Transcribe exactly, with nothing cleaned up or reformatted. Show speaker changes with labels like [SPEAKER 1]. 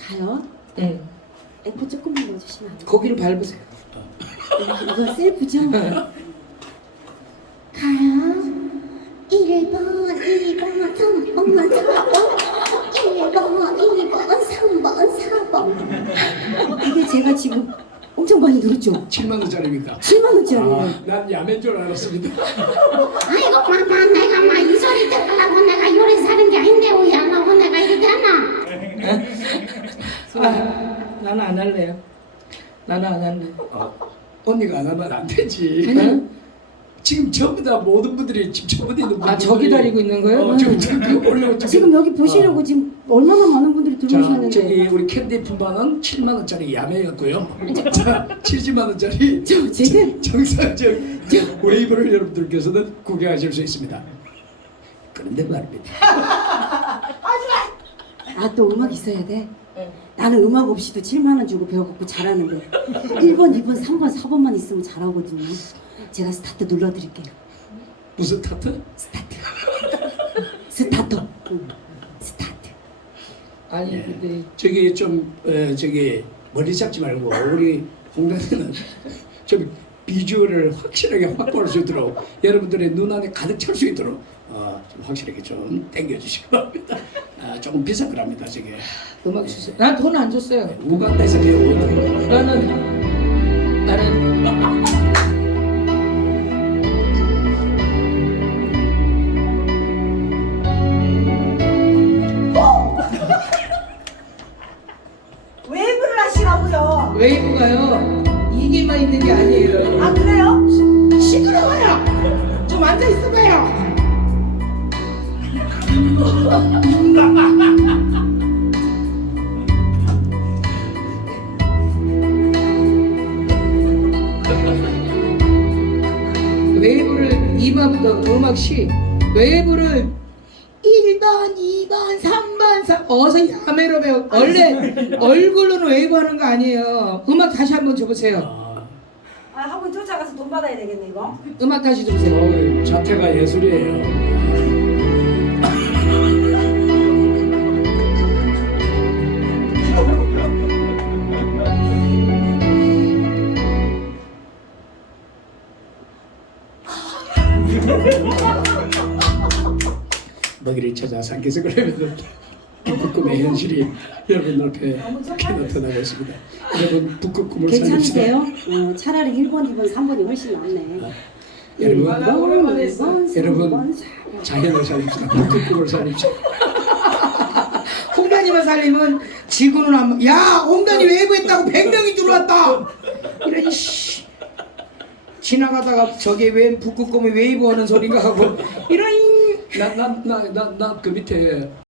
[SPEAKER 1] 가요?
[SPEAKER 2] 응.
[SPEAKER 1] 에코 조금만 넣어주시면 안 돼요?
[SPEAKER 2] 거기를 밟으세요.
[SPEAKER 1] 이거 셀프죠? 가요? 일 번, 이 번, 삼 번, 사 번 일 번, 이 번, 삼 번, 사 번 이게 제가 지금 엄청 많이 늘었죠?
[SPEAKER 3] 칠만 원짜리입니다.
[SPEAKER 1] 칠만 원짜리예요.
[SPEAKER 3] 아, 난 야매인 줄 알았습니다.
[SPEAKER 4] 아이고 마마 내가 막 이 소리 듣으려고 내가 요리 사는 게 아닌데 왜 안 하고 내가 이렇게 하나.
[SPEAKER 2] 아, 나는 안 할래요. 나는 안 할래.
[SPEAKER 3] 어, 언니가 안 하면 안 되지.
[SPEAKER 2] 응?
[SPEAKER 3] 지금 전부 다 모든 분들이 지금 저번에 있는 분들이
[SPEAKER 2] 아, 저 기다리고 있는 거예요?
[SPEAKER 3] 어, 지금 지금 그거 보려고 지금.
[SPEAKER 1] 지금 여기 보시려고
[SPEAKER 3] 어.
[SPEAKER 1] 지금 얼마나 많은 분들이
[SPEAKER 3] 자,
[SPEAKER 1] 들어오셨는데
[SPEAKER 3] 저기 우리 캔디 품바는 칠만 원짜리 야매였고요. 자, 칠십만 원짜리
[SPEAKER 1] 저 지금
[SPEAKER 3] 정상적 웨이브를 여러분들께서는 구경하실 수 있습니다. 그런데 말입니다.
[SPEAKER 1] 아 또 음악 있어야 돼?
[SPEAKER 2] 응.
[SPEAKER 1] 나는 음악 없이도 칠만 원 주고 배워갖고 잘하는데 일 번, 이 번, 삼 번, 사 번만 있으면 잘하거든요. 제가 스타트 눌러드릴게요.
[SPEAKER 3] 무슨 타트?
[SPEAKER 1] 스타트. 스타트. 응. 스타트.
[SPEAKER 2] 아니,
[SPEAKER 3] 예.
[SPEAKER 2] 근데
[SPEAKER 3] 저기 좀 어, 저기 머리 잡지 말고 우리 홍단이는 좀 비주얼을 확실하게 확보할 수 있도록 여러분들의 눈 안에 가득 찰 수 있도록 어, 좀 확실하게 좀 당겨주시기 바랍니다. 아, 조금 비싼 거랍니다 저게.
[SPEAKER 2] 음악 주세요. 난 돈 안 줬어요.
[SPEAKER 3] 우간다에서 배워온
[SPEAKER 2] 나는 나는
[SPEAKER 5] 웨이브를 하시라고요.
[SPEAKER 2] 웨이브가요. 이게만 있는 게 아니에요.
[SPEAKER 5] 아 그래요?
[SPEAKER 2] 시끄러워요. 좀 앉아 있어봐요. 웨이브를 이 번부터 음악 시 웨이브를 일 번, 이 번, 삼 번, 사 어서 야매로 배워. 원래 얼굴로는 웨이브 하는 거 아니에요. 음악 다시 한번 줘보세요.
[SPEAKER 3] 아,
[SPEAKER 5] 아 학원 쫓아가서 돈 받아야 되겠네 이거.
[SPEAKER 2] 음악 다시 줘보세요.
[SPEAKER 3] 어, 자태가 예술이에요. 먹이를 찾아 산기서 그러면 북극곰의 현실이 여러분 앞에 이렇게 나타나고 있습니다. 여러분 북극곰을 살립시다.
[SPEAKER 1] 괜찮으세요? 어, 차라리 일 번, 이 번, 삼 번이 훨씬 낫네.
[SPEAKER 3] 여러분,
[SPEAKER 2] 아, 나 오랜만에 했어.
[SPEAKER 3] 여러분 자연을 살립시다. 북극곰을 살립시다.
[SPEAKER 2] 홍단이만 살리면 지구는 안. 야, 홍단이 웨이브 했다고 백 명이 들어왔다. 이런 씨. 지나가다가 저게 웬 북극곰이 웨이브 하는 소리가 하고 이런.
[SPEAKER 3] 나나나나 나 그 밑에